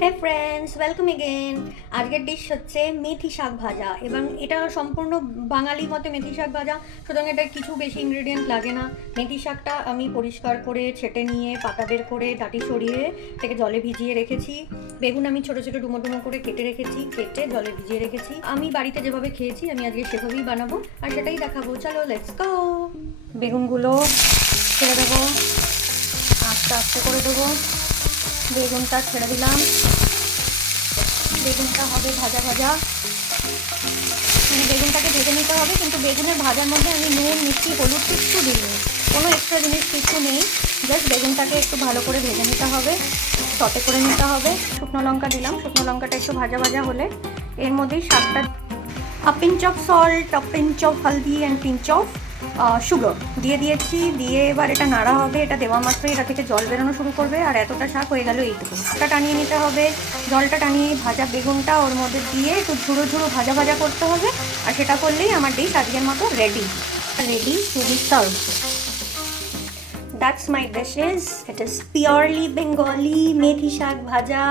হে friends, welcome again. আজকের dish হচ্ছে মেথি শাক ভাজা, এবং এটা সম্পূর্ণ বাঙালি মতে মেথি শাক ভাজা, সুতরাং এটা কিছু বেশি ইনগ্রেডিয়েন্ট লাগে না। মেথি শাকটা আমি পরিষ্কার করে ছেটে নিয়ে পাতা বের করে ডাঁটি সরিয়ে থেকে জলে ভিজিয়ে রেখেছি। বেগুন আমি ছোটো ছোটো ডুমো ডুমো করে কেটে রেখেছি, কেটে জলে ভিজিয়ে রেখেছি। আমি বাড়িতে যেভাবে খেয়েছি আমি আজকে সেভাবেই বানাবো আর সেটাই দেখাবো। চলো লেটস গো। বেগুনগুলো ছেড়ে দেবো, আস্তে আস্তে করে দেবো। বেগুনটা ছেড়ে দিলাম। বেগুনটা হবে ভাজা ভাজা, মানে বেগুনটাকে ভেজে নিতে হবে, কিন্তু বেগুনের ভাজার মধ্যে আমি নুন মিষ্টি হলুদ কিচ্ছু দিইনি, কোনো এক্সট্রা জিনিস কিছু নেই। জাস্ট বেগুনটাকে একটু ভালো করে ভেজে নিতে হবে, সটে করে নিতে হবে। শুকনো লঙ্কা দিলাম, শুকনো লঙ্কাটা একটু ভাজা ভাজা হলে এর মধ্যেই শাকটা, pinch of salt, pinch of haldi and pinch of sugar দিয়ে দিয়েছি। দিয়ে এবার এটা নাড়া হবে। এটা দেওয়া মাত্রই এটা থেকে জল বেরোনো শুরু করবে, আর এতটা শাক হয়ে গেল এইটুকু। এটা টানিয়ে নিতে হবে, জলটা টানিয়ে ভাজা বেগুনটা ওর মধ্যে দিয়ে একটু ঝুড়ো ঝুড়ো ভাজা ভাজা করতে হবে। আর সেটা করলেই আমার ডিশ আজকের মতো ready to be serve. That's my dishes. It is purely Bengali methi shak ভাজা।